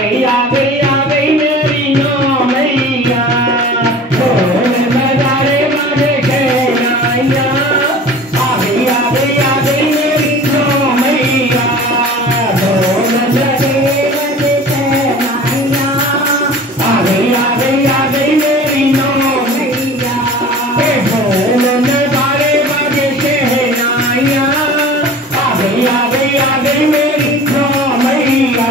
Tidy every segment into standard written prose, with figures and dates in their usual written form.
गई आ गई आ गई मेरी नौ मैया ढोल नगाड़े बाजे शहनाइया आ गई आ गई आ गई मेरी नौ मैया ढोल नगाड़े बाजे शहनाइया आ गई आ गई आ गई मेरी नौ मैया ढोल नगाड़े बाजे शहनाइया आ गई आ गई आ गई मेरी नौ मैया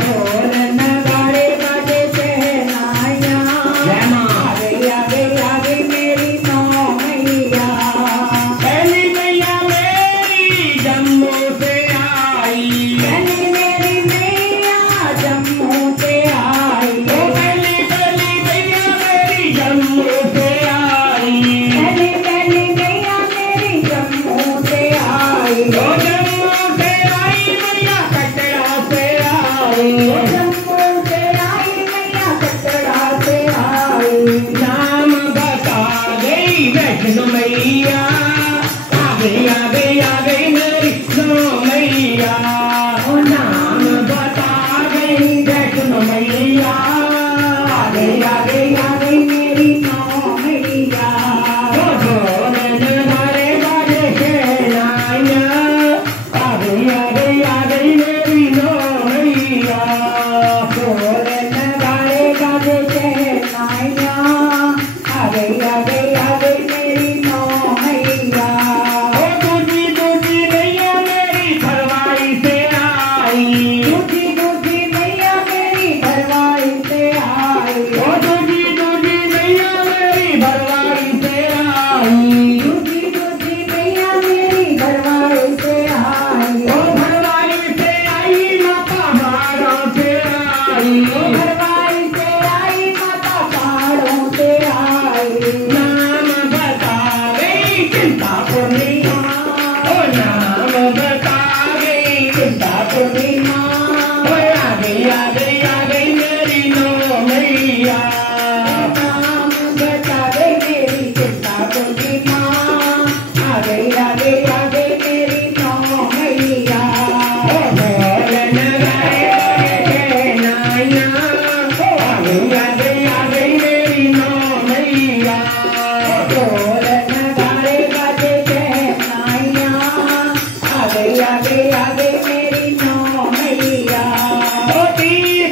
ढोल नगाड़े बाजे शहनाइया आ गई आ गई आ गई मेरी नौ मैया पहली मैया मेरी जम्मू से आई पहली मेरी मैया जम्मू से आई ओ पहली पहली मैया मेरी जम्मू से आई पहली पहली मैया मेरी जम्मू से आई ओ जम्मू से आई मैया कटरा से आई ओ जम्मू से आई मैया कटरा से आई नाम बता गई वैष्णो मैया आ गई मेरी नौ मैया ओ नाम बता गई वैष्णो मैया आ गई मेरी नौ मैया ओ ढोल नगाड़े बाजे शहनाइया आ गई मेरी नौ मैया ढोल नगाड़े बाजे शहनाइया आ गई मेरी नौ मैया ओ दूजी दूजी मैया मेरी भरवाई से आई दूजी दूजी मैया मेरी भरवाई से आई ओ दूजी दूजी मैया मेरी भरवाई से आई दूजी दूजी मैया मेरी भरवाई से आई ओ भरवाई से आई माता पहाड़ों से आई ओ भरवाई से आई माता पहाड़ों से आई नाम बता गई चिंतापुरनी माँ ओ नाम बता गई चिंतापुरनी माँ ओ आ गई मेरी नौ मैया नाम बता गई मेरी चिंतापुरनी माँ आ गई मेरी नौ मैया ओ ढोल नगाड़े बाजे शहनाइया आ गई मेरी नौ मैया ढोल नगाड़े बाजे शहनाइया आ गई मेरी नौ मैया ओ तीर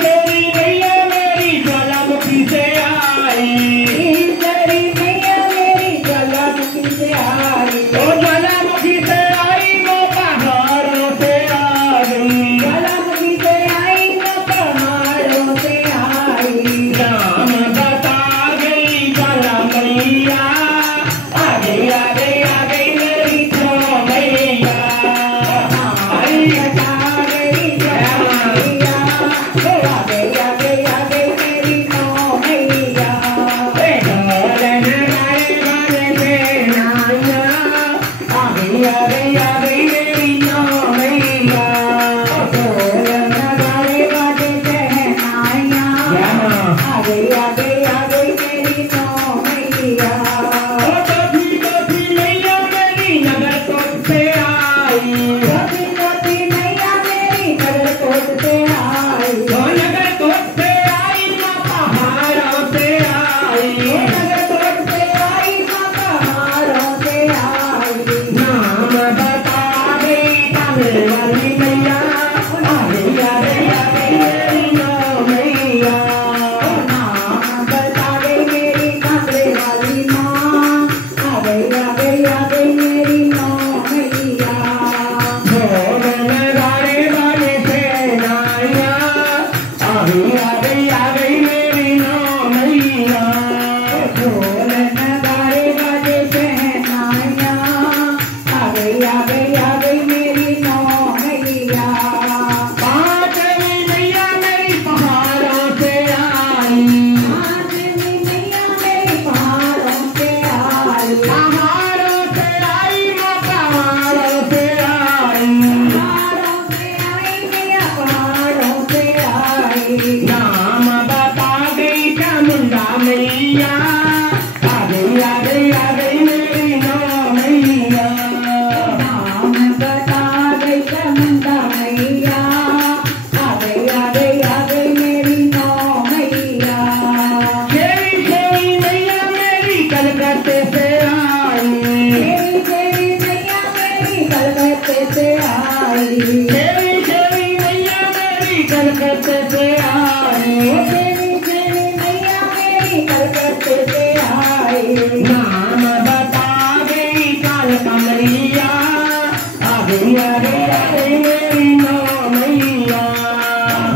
कलकत्ते से आई, तेरी तेरी मैया मेरी कलकत्ते से आई। नाम बता गई काल कमरिया, आ गई आ गई आ गई मेरी नौ मैया।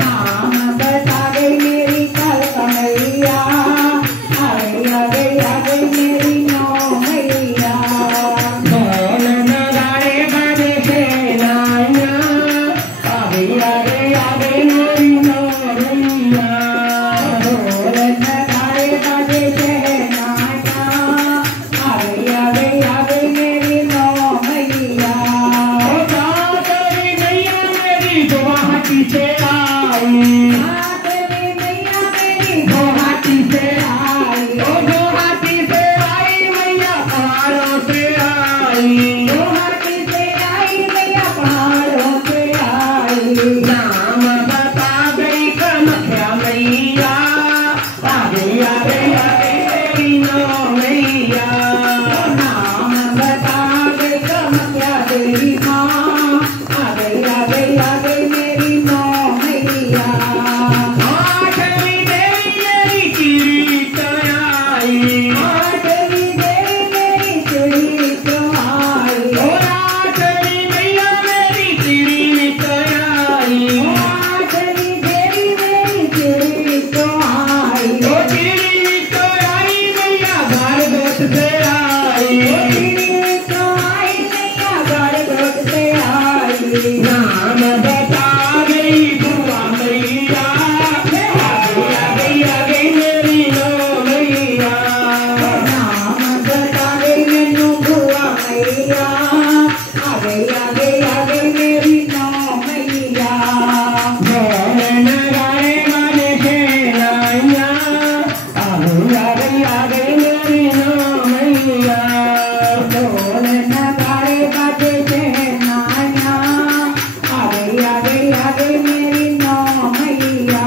नाम बता गई मेरी काल कमरिया, आ गई आ गई आ गई मेरी नौ मैया। ढोल नगाड़े बाजे शहनाइयाँ, आ गई आ गई आ गई मेरी नौ मैया। ढोल नगाड़े बाजे शहनाइयाँ, आ गई आ गई आ गई मेरी नौ मैया। ओ तेरी मैया मेरी गुवाहाटी से आई, तेरी मैया मेरी गुवाहाटी से आई। ओ गुवाहाटी से आई मैया पहाड़ों से आई, गुवाहाटी से आई मैया पहाड़ों से आई। नाम बता गई कामाख्या मैया, आ गई आ गई आ गई मेरी नौ मैया। नाम बता गई कामाख्या देवी माँ, आ गई आ गई आ गई मेरी नौ मैया। आठवीं देवी मेरी चिड़ी तो आई, आठवीं देवी मेरी चिड़ी तो आई। ओ आठवीं मैया मेरी चिड़ी तो आई, आठवीं देवी मेरी चिड़ी तो आई। ओ चिड़ी तो आई मैया गारगोट से आई, ओ चिड़ी तो आई मैया गारगोट से आई। नाम बता गई बुआ मैया, आ गई आ गई मेरी नौ मैया। नाम बता गई मैनू बुआ मैया, आ गई आ गई आ गई मेरी नौ मैया। ढोल नगाड़े बाजे शहनाइयाँ, आ गई आ गई मेरी नौ मैया। ढोल नगाड़े बाजे शहनाइयाँ, आ गई आ गई मेरी नौ मैया।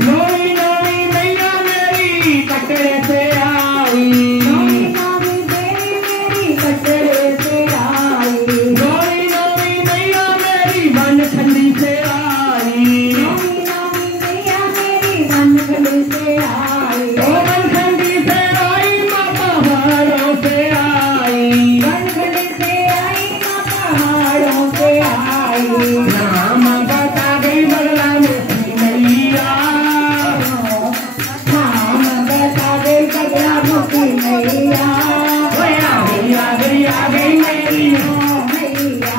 नौवीं नौवीं मैया मेरी कटरे से आई, नौवीं नौवीं देवी मेरी कटरे से आई। नौवीं नौवीं मैया मेरी बनखंडी से आई, नौवीं नौवीं मैया मेरी बनखंडी से आई। ओ बनखंडी से आई माँ पहाड़ों से आई, बनखंडी से आई माँ पहाड़ों से आई। नाम बता गई बगला मुखी मैया, नाम बता गई बगला मुखी मैया। आ गई आ गई आ गई मेरी नौ मैया।